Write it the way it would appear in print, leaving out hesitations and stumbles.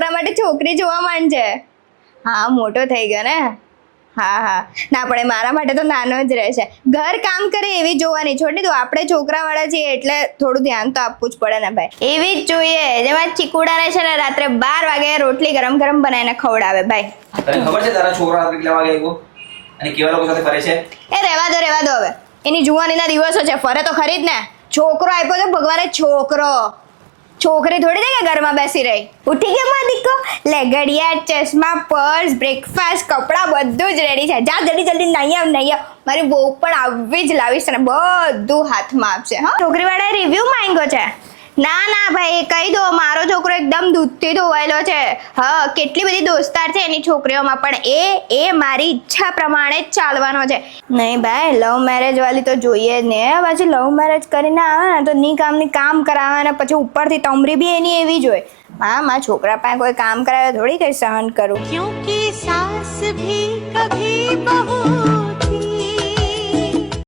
છોકરા માટે છોકરી જોવા માંડજે. હા મોટો થઈ ગયો ને. હા ના પડે, મારા માટે તો નાનો જ રહેશે. ઘર કામ કરે એવી જોવાની, છોડી દો. આપણે છોકરા વાળા છીએ એટલે થોડું ધ્યાન તો આપવું જ પડે ને ભાઈ. એવી જ જોઈએ જેમાં ચીકુડાને છે ને રાત્રે 12 વાગે રોટલી ગરમ ગરમ બનાવીને ખવડાવે ભાઈ. તને ખબર છે તારા છોકરા રાત્રે કેટલા વાગે આવ્યો અને કેવા લોકો સાથે ફરે છે? એ રહેવા દો હવે. એની જુવાનીના દિવસો છે, ફરે તો ખરી જ ને. છોકરો આપ્યો તો ભગવાને, છોકરો. છોકરી થોડી દે કે ઘરમાં બેસી રહી. ઉઠી ગયો મારો દીકરો? લે ઘડિયાળ, ચશ્મા, પર્સ, બ્રેકફાસ્ટ, કપડાં બધું જ રેડી છે. જા જલ્દી નહીં આવ. મારી બહુ પણ આવી જ લાવીશ ને બધું હાથમાં આપશે. હા, છોકરી વાળાએ રિવ્યુ માંગ્યો છે. ના ભાઈ કહી દો, મારો છોકરો એકદમ દૂધથી ધોવાયેલો છે. હા, કેટલી બધી દોસ્તાર છે એની છોકરીઓમાં, પણ એ મારી ઈચ્છા પ્રમાણે જ ચાલવાનો છે. નહીં ભાઈ, લવ મેરેજ વાળી તો જોઈએ જ ને. પછી લવ મેરેજ કરીને આવે ને તો કામ કરાવે ને પછી ઉપરથી તમરી બી એની એવી જ હોય. હા, મારા છોકરા પાસે કોઈ કામ કરાવે થોડી કઈ સહન કરું.